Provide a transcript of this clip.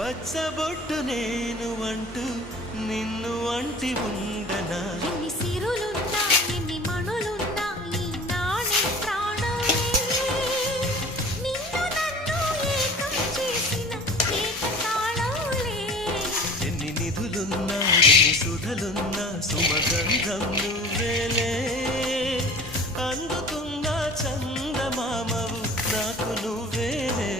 పచ్చబొట్టు నేను అంటూ నిన్ను అంటి ఉండనా ఎన్ని సిరులున్నా ఎన్ని మణులున్నా ఈ నాణెం ప్రాణమే నిన్ను నన్ను ఏకం చేసిన ఏకతాళంలే ఎన్ని నిధులున్నా ఎన్ని సుధలున్నా సుమగంధం నువ్వేలే అందుకున్న చందమామవు నాకు నువ్వేలే